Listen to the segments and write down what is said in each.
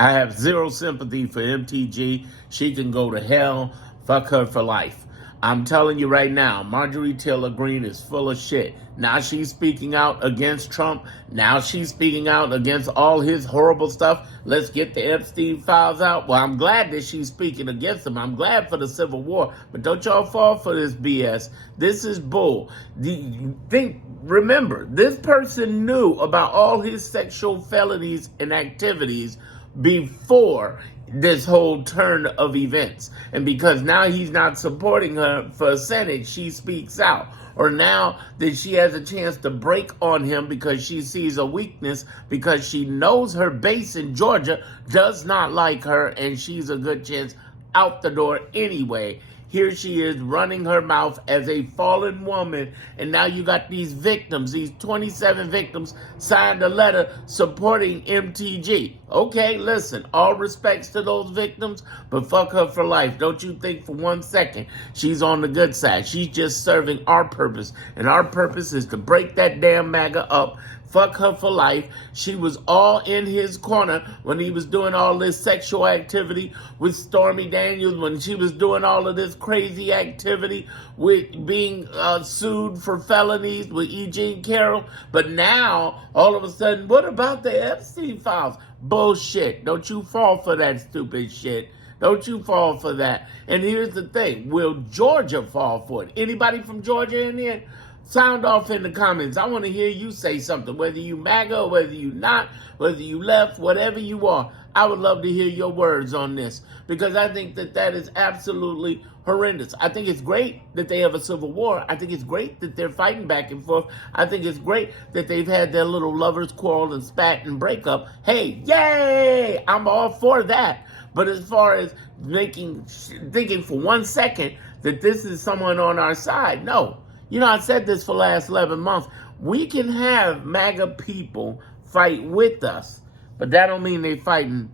I have zero sympathy for MTG. She can go to hell. Fuck her for life. I'm telling you right now, Marjorie Taylor Greene is full of shit. Now she's speaking out against Trump. Now she's speaking out against all his horrible stuff. Let's get the Epstein files out. Well, I'm glad that she's speaking against him. I'm glad for the Civil War. But don't y'all fall for this BS. This is bull. Remember, this person knew about all his sexual felonies and activities before this whole turn of events. And because now he's not supporting her for Senate, she speaks out. Or now that she has a chance to break on him because she sees a weakness, because she knows her base in Georgia does not like her, and she's a good chance out the door anyway. Here she is running her mouth as a fallen woman, and now you got these victims, these 27 victims signed a letter supporting MTG. Okay, listen, all respects to those victims, but fuck her for life. Don't you think for 1 second she's on the good side. She's just serving our purpose, and our purpose is to break that damn MAGA up. Fuck her for life. She was all in his corner when he was doing all this sexual activity with Stormy Daniels, when she was doing all of this crazy activity with being sued for felonies with E. Jean Carroll. But now, all of a sudden, what about the Epstein files? Bullshit. Don't you fall for that stupid shit. Don't you fall for that. And here's the thing. Will Georgia fall for it? Anybody from Georgia in here? Sound off in the comments. I want to hear you say something, whether you MAGA, whether you not, whether you left, whatever you are. I would love to hear your words on this, because I think that that is absolutely horrendous. I think it's great that they have a civil war. I think it's great that they're fighting back and forth. I think it's great that they've had their little lovers quarrel and spat and breakup. Hey, yay! I'm all for that. But as far as thinking for 1 second that this is someone on our side, no. You know, I said this for the last 11 months. We can have MAGA people fight with us, but that don't mean they're fighting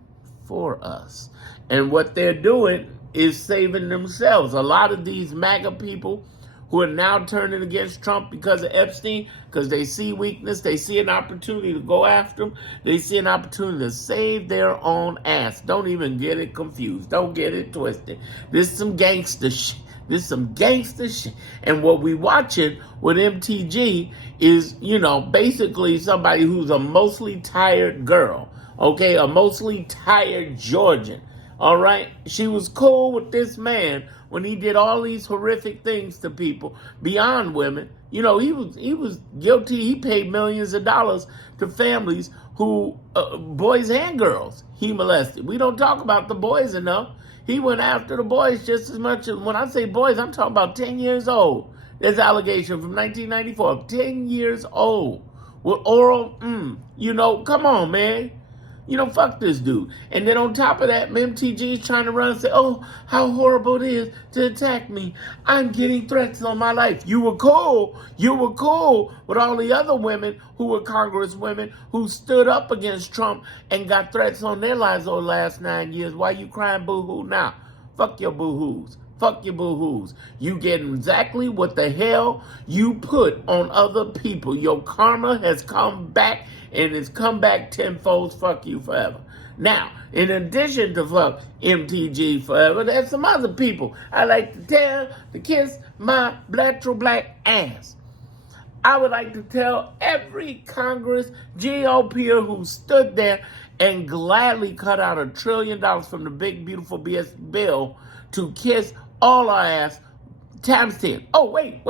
for us. And what they're doing is saving themselves. A lot of these MAGA people who are now turning against Trump because of Epstein, because they see weakness, they see an opportunity to go after him, they see an opportunity to save their own ass. Don't even get it confused. Don't get it twisted. This is some gangster shit. This is some gangster shit. And what we watching with MTG is, you know, basically somebody who's a mostly tired girl, okay? A mostly tired Georgian, all right? She was cool with this man when he did all these horrific things to people beyond women. You know, he was guilty. He paid millions of dollars to families who, boys and girls, he molested. We don't talk about the boys enough. He went after the boys just as much as, when I say boys, I'm talking about 10 years old. There's allegation from 1994, 10 years old with oral, you know, come on, man. You know, fuck this dude. And then on top of that, MTG is trying to run and say, oh, how horrible it is to attack me. I'm getting threats on my life. You were cool. You were cool with all the other women who were congresswomen who stood up against Trump and got threats on their lives over the last 9 years. Why you crying boo-hoo now? Fuck your boo-hoos. Fuck your boo-hoos. You get exactly what the hell you put on other people. Your karma has come back, and it's come back tenfold. Fuck you forever. Now, in addition to fuck MTG forever, there's some other people I like to tell to kiss my black ass. I would like to tell every Congress GOPer who stood there and gladly cut out $1 trillion from the big, beautiful BS bill to kiss all our ass times 10. Oh, wait.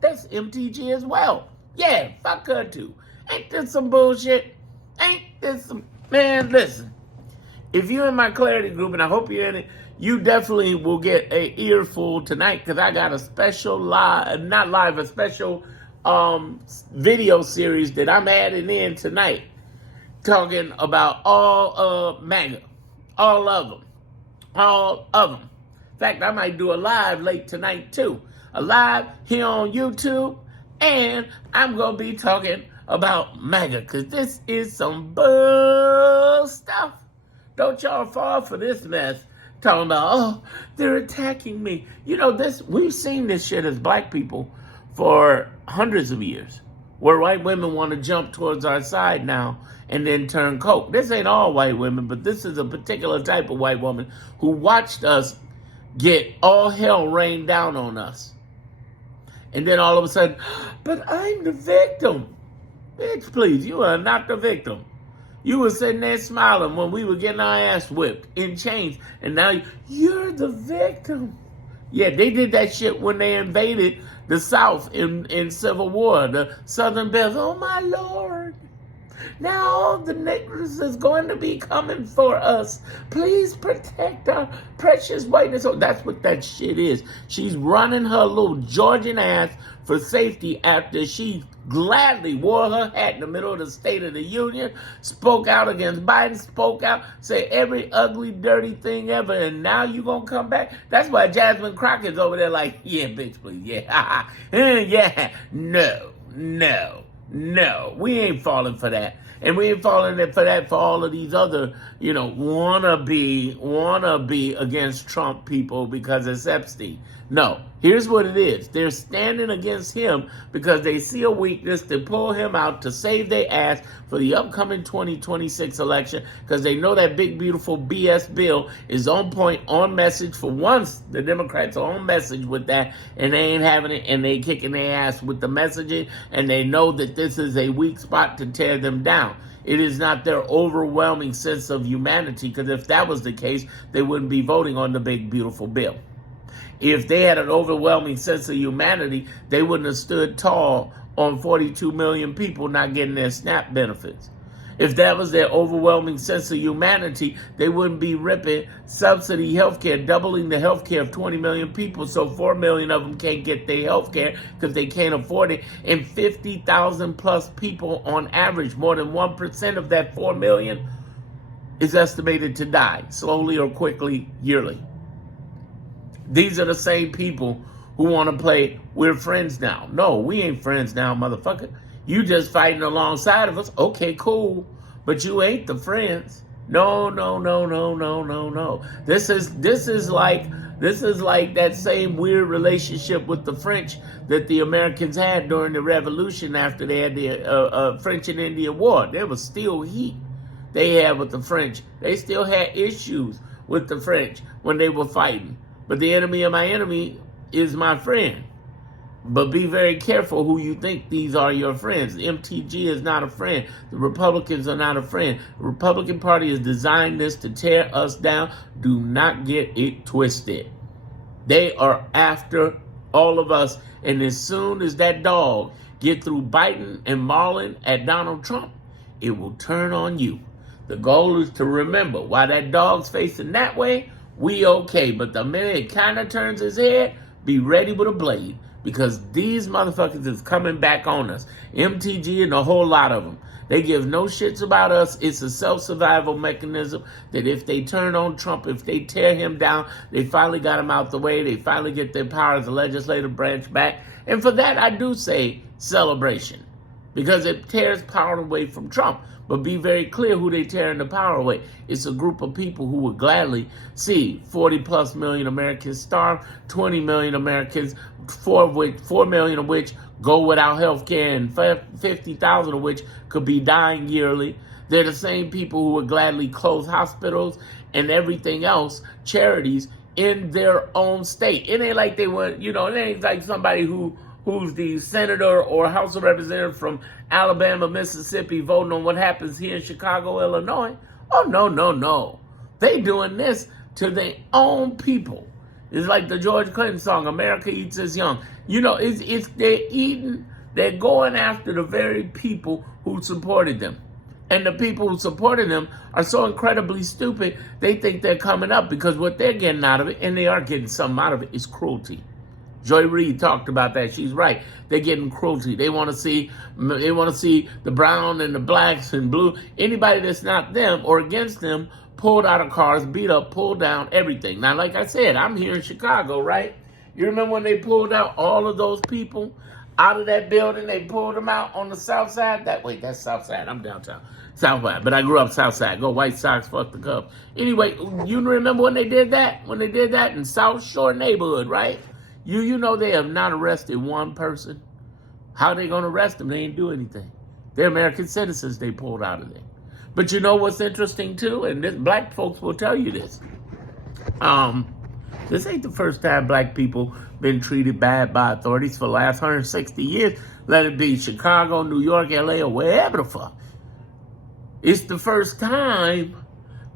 That's MTG as well. Yeah, fuck her too. Ain't this some bullshit? Ain't this some... Man, listen. If you're in my clarity group, and I hope you're in it, you definitely will get an earful tonight, because I got a special a special video series that I'm adding in tonight, talking about all of MAGA. All of them. All of them. In fact, I might do a live late tonight too. A live here on YouTube. And I'm going to be talking about MAGA, because this is some bull stuff. Don't y'all fall for this mess. Talking about, oh, they're attacking me. You know, we've seen this shit as black people for hundreds of years. where white women want to jump towards our side now and then turn coke. This ain't all white women, but this is a particular type of white woman who watched us get all hell rained down on us. And then all of a sudden, but I'm the victim. Bitch, please, you are not the victim. You were sitting there smiling when we were getting our ass whipped in chains, and now you're the victim. Yeah, they did that shit when they invaded the South in Civil War. The Southern Bells, oh my Lord. Now all the niggers is going to be coming for us. Please protect our precious whiteness. Oh, that's what that shit is. She's running her little Georgian ass for safety after she gladly wore her hat in the middle of the State of the Union, spoke out against Biden, spoke out, said every ugly, dirty thing ever, and now you gonna come back? That's why Jasmine Crockett's over there like, yeah, bitch, please, yeah, yeah, no, we ain't falling for that. And we ain't falling for that for all of these other, wanna be against Trump people because it's Epstein. No, here's what it is. They're standing against him because they see a weakness to pull him out to save their ass for the upcoming 2026 election because they know that big, beautiful BS bill is on point, on message. For once, the Democrats are on message with that, and they ain't having it, and they kicking their ass with the messaging, and they know that this is a weak spot to tear them down. It is not their overwhelming sense of humanity, because if that was the case, they wouldn't be voting on the big, beautiful bill. If they had an overwhelming sense of humanity, they wouldn't have stood tall on 42 million people not getting their SNAP benefits. If that was their overwhelming sense of humanity, they wouldn't be ripping subsidy healthcare, doubling the healthcare of 20 million people, so 4 million of them can't get their healthcare because they can't afford it, and 50,000 plus people on average, more than 1% of that 4 million, is estimated to die, slowly or quickly, yearly. These are the same people who want to play, we're friends now. No, we ain't friends now, motherfucker. You just fighting alongside of us. Okay, cool. But you ain't the friends. No. This is like that same weird relationship with the French that the Americans had during the Revolution after they had the French and Indian War. There was still heat they had with the French. They still had issues with the French when they were fighting. But the enemy of my enemy is my friend. But be very careful who you think these are your friends. MTG is not a friend. The Republicans are not a friend. The Republican Party has designed this to tear us down. Do not get it twisted. They are after all of us. And as soon as that dog get through biting and mauling at Donald Trump, it will turn on you. The goal is to remember, while that dog's facing that way, we okay. But the minute it kind of turns his head, be ready with a blade. Because these motherfuckers is coming back on us. MTG and a whole lot of them. They give no shits about us. It's a self-survival mechanism that if they turn on Trump, if they tear him down, they finally got him out the way. They finally get their power as a legislative branch back. And for that, I do say celebration. Because it tears power away from Trump. But be very clear who they tearing the power away. It's a group of people who would gladly see 40 plus million Americans starve, 20 million Americans, 4 million of which go without health care, and 50,000 of which could be dying yearly. They're the same people who would gladly close hospitals and everything else, charities, in their own state. It ain't like they went, it ain't like somebody who's the senator or House of Representative from Alabama, Mississippi, voting on what happens here in Chicago, Illinois. Oh, no. They doing this to their own people. It's like the George Clinton song, America Eats Its Young. They're going after the very people who supported them. And the people who supported them are so incredibly stupid, they think they're coming up because what they're getting out of it, and they are getting something out of it, is cruelty. Joy Reid talked about that. She's right. They're getting cruelty. They want to see the brown and the blacks and blue, anybody that's not them or against them, pulled out of cars, beat up, pulled down, everything. Now, like I said, I'm here in Chicago, right? You remember when they pulled out all of those people out of that building? They pulled them out on the south side. That's south side. I'm downtown. South side. But I grew up south side. Go White Sox, fuck the Cubs. Anyway, you remember when they did that? When they did that in South Shore neighborhood, right? You know they have not arrested one person. How are they going to arrest them? They didn't do anything. They're American citizens they pulled out of there. But you know what's interesting too? And black folks will tell you this. This ain't the first time black people been treated bad by authorities for the last 160 years. Let it be Chicago, New York, LA, or wherever the fuck. It's the first time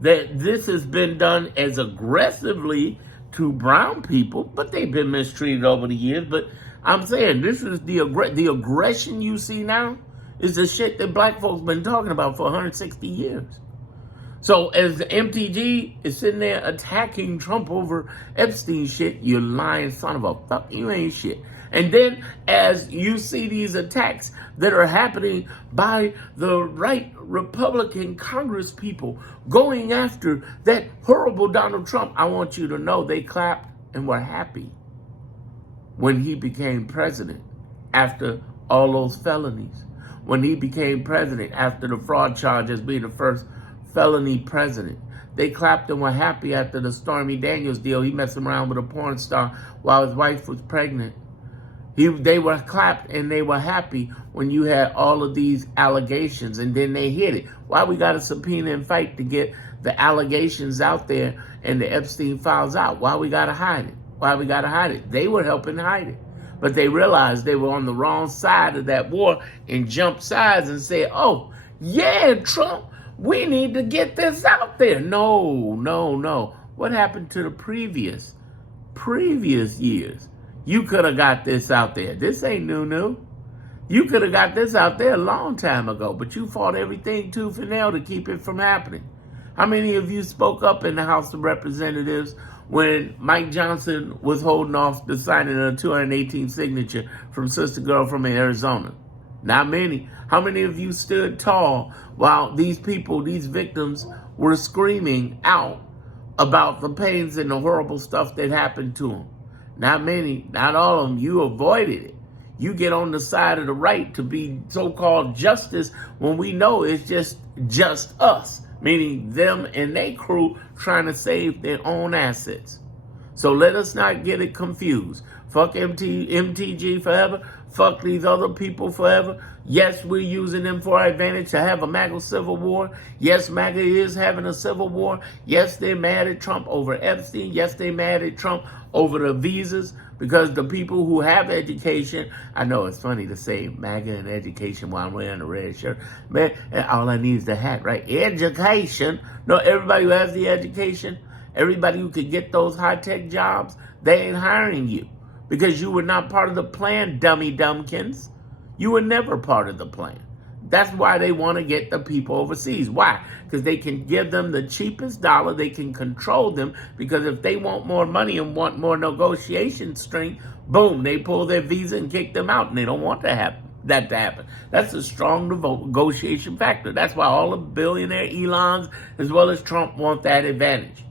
that this has been done as aggressively to brown people, but they've been mistreated over the years. But I'm saying this is the aggression you see now is the shit that black folks been talking about for 160 years. So as the MTG is sitting there attacking Trump over Epstein shit, you lying son of a fuck, you ain't shit. And then as you see these attacks that are happening by the right Republican Congress people going after that horrible Donald Trump, I want you to know they clapped and were happy when he became president after all those felonies. When he became president after the fraud charges being the first felony president. They clapped and were happy after the Stormy Daniels deal. He messing around with a porn star while his wife was pregnant. They were clapped and they were happy when you had all of these allegations, and then they hid it. Why we got to subpoena and fight to get the allegations out there and the Epstein files out? Why we got to hide it? Why we got to hide it? They were helping hide it. But they realized they were on the wrong side of that war and jumped sides and said, oh, yeah, Trump, we need to get this out there. No. What happened to the previous years? You could have got this out there. This ain't new. You could have got this out there a long time ago, but you fought everything tooth and nail to keep it from happening. How many of you spoke up in the House of Representatives when Mike Johnson was holding off the signing of a 218 signature from Sister Girl from Arizona? Not many. How many of you stood tall while these people, these victims, were screaming out about the pains and the horrible stuff that happened to them? Not many. Not all of them. You avoided it. You get on the side of the right to be so-called justice when we know it's just us, meaning them and their crew trying to save their own assets. So let us not get it confused. Fuck MTG forever. Fuck these other people forever. Yes, we're using them for our advantage to have a MAGA civil war. Yes, MAGA is having a civil war. Yes, they're mad at Trump over Epstein. Yes, they're mad at Trump over the visas because the people who have education, I know it's funny to say MAGA and education while I'm wearing a red shirt. Man, all I need is the hat, right? Education. No, everybody who has the education, everybody who could get those high-tech jobs, they ain't hiring you because you were not part of the plan, dummy dumbkins. You were never part of the plan. That's why they want to get the people overseas. Why? Because they can give them the cheapest dollar. They can control them because if they want more money and want more negotiation strength, boom, they pull their visa and kick them out, and they don't want that to happen. That's a strong negotiation factor. That's why all the billionaire Elons as well as Trump want that advantage.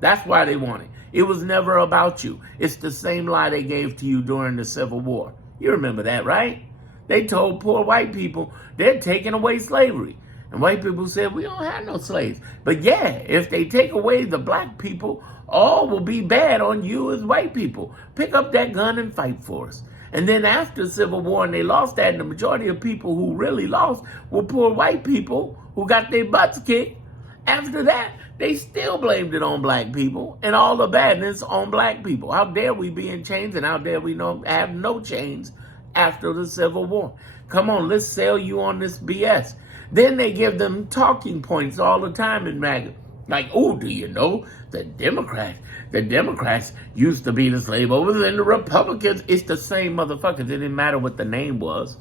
That's why they want it. It was never about you. It's the same lie they gave to you during the Civil War. You remember that, right? They told poor white people they're taking away slavery. And white people said, we don't have no slaves. But yeah, if they take away the black people, all will be bad on you as white people. Pick up that gun and fight for us. And then after the Civil War, and they lost that, and the majority of people who really lost were poor white people who got their butts kicked. After that, they still blamed it on black people and all the badness on black people. How dare we be in chains and how dare we have no chains after the Civil War? Come on, let's sell you on this BS. Then they give them talking points all the time in MAGA. Like, oh, do you know the Democrats used to be the slave owners and the Republicans? It's the same motherfuckers. It didn't matter what the name was.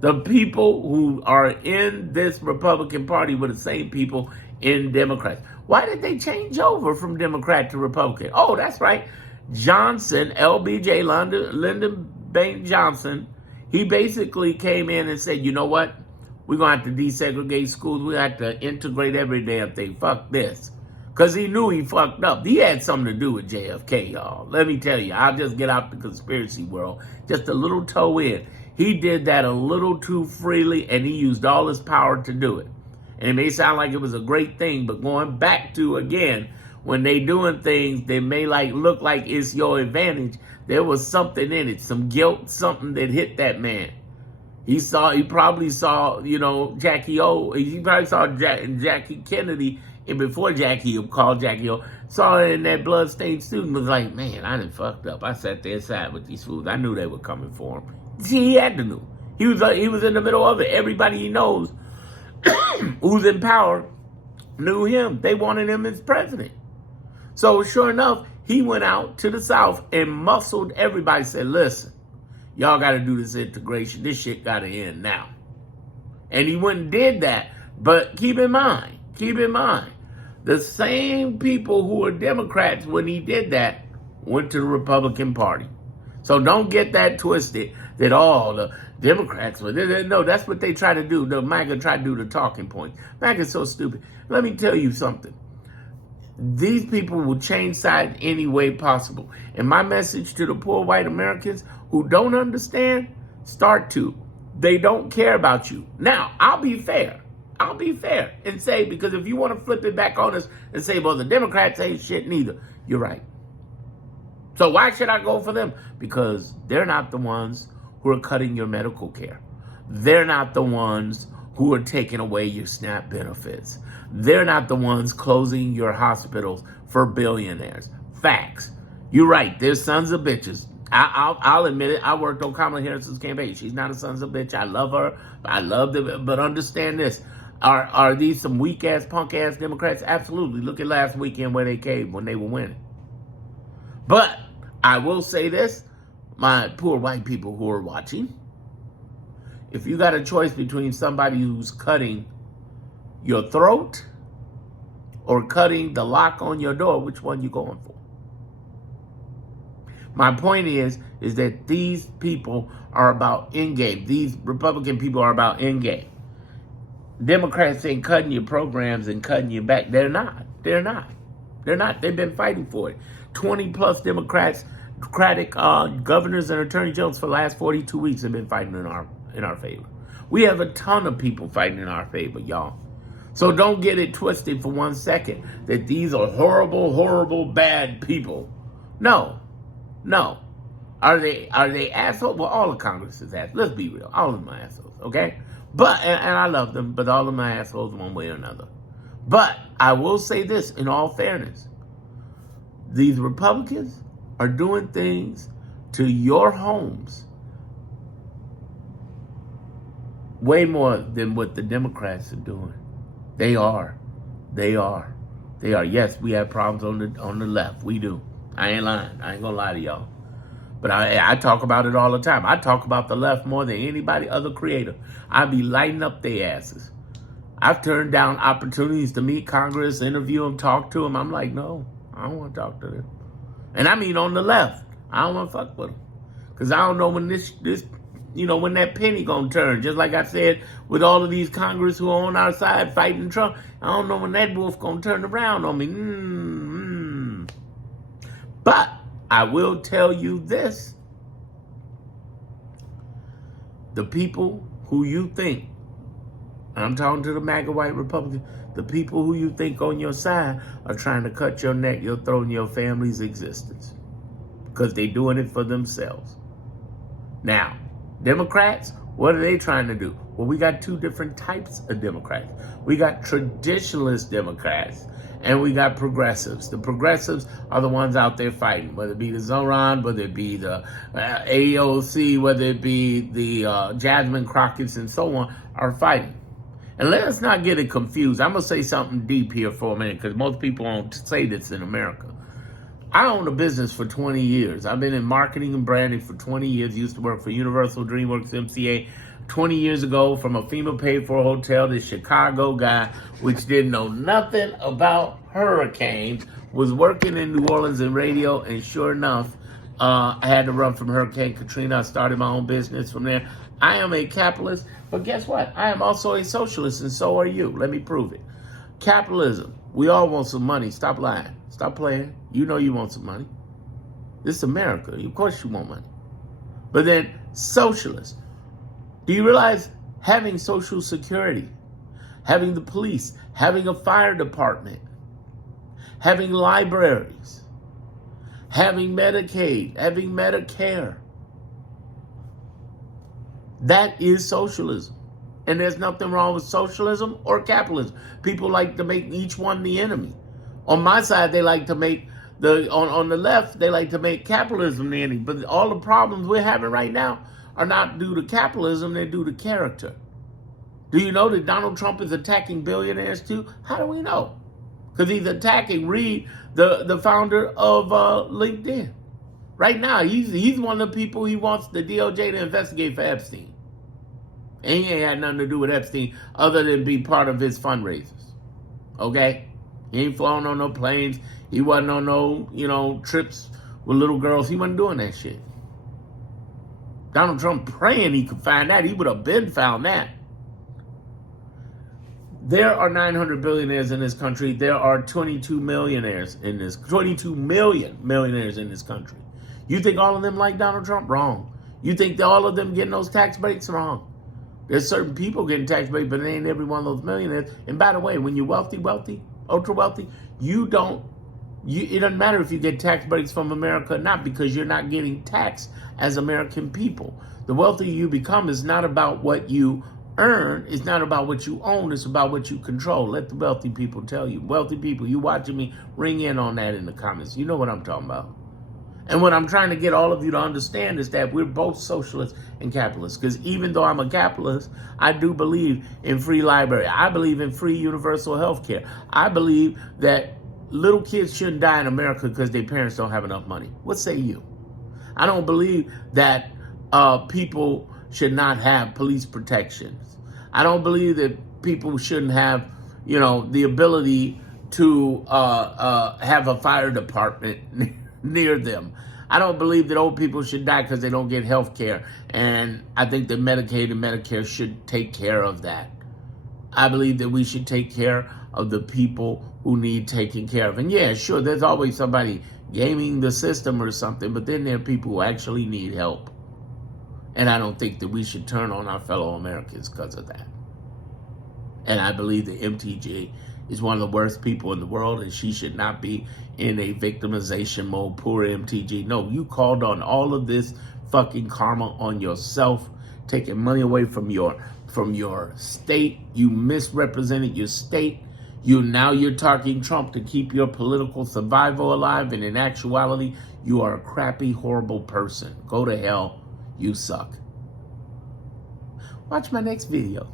The people who are in this Republican Party were the same people in Democrats. Why did they change over from Democrat to Republican? Oh, that's right. Johnson, LBJ, Lyndon Baines Johnson, he basically came in and said, you know what? We're going to have to desegregate schools. We have to integrate every damn thing. Fuck this. Because he knew he fucked up. He had something to do with JFK, y'all. Let me tell you, I'll just get out the conspiracy world. Just a little toe in. He did that a little too freely, and he used all his power to do it. And it may sound like it was a great thing, but going back to, again, when they doing things that may look like it's your advantage, there was something in it, some guilt, something that hit that man. He probably saw, Jackie O. He probably saw Jackie Kennedy, and before Jackie called Jackie O, saw her in that bloodstained suit and was like, man, I done fucked up. I sat there inside with these fools. I knew they were coming for him. See, he had to know. He was in the middle of it. Everybody he knows who's in power knew him. They wanted him as president. So sure enough, he went out to the South and muscled everybody, said, listen, y'all got to do this integration. This shit got to end now. And he went and did that. But keep in mind, the same people who were Democrats when he did that went to the Republican Party. So don't get that twisted that all the Democrats were. No, that's what they try to do. The MAGA try to do the talking points. MAGA's so stupid. Let me tell you something. These people will change sides any way possible. And my message to the poor white Americans who don't understand, start to. They don't care about you. Now, I'll be fair and say, because if you want to flip it back on us and say, well, the Democrats ain't shit neither, you're right. So why should I go for them? Because they're not the ones who are cutting your medical care. They're not the ones who are taking away your SNAP benefits. They're not the ones closing your hospitals for billionaires. Facts. You're right. They're sons of bitches. I'll admit it. I worked on Kamala Harris's campaign. She's not a sons of bitch. I love her. I love them. But understand this. Are these some weak-ass, punk-ass Democrats? Absolutely. Look at last weekend where they caved when they were winning. But I will say this, my poor white people who are watching, if you got a choice between somebody who's cutting your throat or cutting the lock on your door, which one you going for? My point is that these people are about end game. These Republican people are about end game. Democrats ain't cutting your programs and cutting you back. They're not. They've been fighting for it. 20 plus Democratic governors and attorney generals for the last 42 weeks have been fighting in our favor. We have a ton of people fighting in our favor, y'all. So don't get it twisted for 1 second that these are horrible, horrible, bad people. No. Are they assholes? Well, all of Congress is assholes. Let's be real. All of them are assholes, okay? But, and I love them, but all of them are assholes one way or another. But I will say this in all fairness. These Republicans are doing things to your homes way more than what the Democrats are doing. They are. Yes, we have problems on the left. We do. I ain't lying. I ain't gonna lie to y'all. But I talk about it all the time. I talk about the left more than anybody other creator. I be lighting up their asses. I've turned down opportunities to meet Congress, interview them, talk to them. I'm like, no, I don't want to talk to them. And I mean on the left. I don't want to fuck with them. Because I don't know when when that penny gonna turn. Just like I said, with all of these Congress who are on our side fighting Trump, I don't know when that wolf gonna turn around on me. But I will tell you this. The people who you think, and I'm talking to the MAGA white Republicans, the people who you think on your side are trying to cut your neck, your throat, and your family's existence. Because they're doing it for themselves. Now, Democrats, what are they trying to do? Well, we got two different types of Democrats. We got traditionalist Democrats, and we got progressives. The progressives are the ones out there fighting, whether it be the Zoran, whether it be the AOC, whether it be the Jasmine Crockett's, and so on, are fighting. And let us not get it confused. I'm going to say something deep here for a minute, because most people don't say this in America. I owned a business for 20 years. I've been in marketing and branding for 20 years. Used to work for Universal, DreamWorks, MCA. 20 years ago, from a FEMA paid-for hotel, this Chicago guy, which didn't know nothing about hurricanes, was working in New Orleans in radio, and sure enough, I had to run from Hurricane Katrina. I started my own business from there. I am a capitalist, but guess what? I am also a socialist, and so are you. Let me prove it. Capitalism. We all want some money. Stop lying. Stop playing. You know you want some money. This is America. Of course you want money. But then socialists. Do you realize having Social Security, having the police, having a fire department, having libraries, having Medicaid, having Medicare, That is socialism. And there's nothing wrong with socialism or capitalism. People like to make each one the enemy. On my side, they like to make on the left, they like to make capitalism the enemy. But all the problems we're having right now are not due to capitalism, they're due to character. Do you know that Donald Trump is attacking billionaires too? How do we know? Because he's attacking Reed, the founder of LinkedIn. Right now, he's one of the people he wants the DOJ to investigate for Epstein. And he ain't had nothing to do with Epstein other than be part of his fundraisers. Okay? He ain't flown on no planes. He wasn't on no, trips with little girls. He wasn't doing that shit. Donald Trump praying he could find that. He would have been found that. There are 900 billionaires in this country. There are 22 million millionaires in this country. You think all of them like Donald Trump? Wrong. You think that all of them getting those tax breaks? Wrong. There's certain people getting tax breaks, but it ain't every one of those millionaires. And by the way, when you're wealthy, ultra wealthy, it doesn't matter if you get tax breaks from America or not, because you're not getting taxed as American people. The wealthier you become is not about what you earn, it's not about what you own, it's about what you control. Let the wealthy people tell you. Wealthy people, you watching me, ring in on that in the comments. You know what I'm talking about. And what I'm trying to get all of you to understand is that we're both socialists and capitalists. Because even though I'm a capitalist, I do believe in free library. I believe in free universal health care. I believe that little kids shouldn't die in America because their parents don't have enough money. What say you? I don't believe that people should not have police protections. I don't believe that people shouldn't have, the ability to have a fire department near them. I don't believe that old people should die because they don't get health care. And I think that Medicaid and Medicare should take care of that. I believe that we should take care of the people who need taken care of. And yeah, sure, there's always somebody gaming the system or something, but then there are people who actually need help. And I don't think that we should turn on our fellow Americans because of that. And I believe that MTG is one of the worst people in the world, and she should not be in a victimization mode. Poor MTG. No, you called on all of this fucking karma on yourself, taking money away from your state. You misrepresented your state. You're talking Trump to keep your political survival alive, and in actuality, you are a crappy, horrible person. Go to hell. You suck. Watch my next video.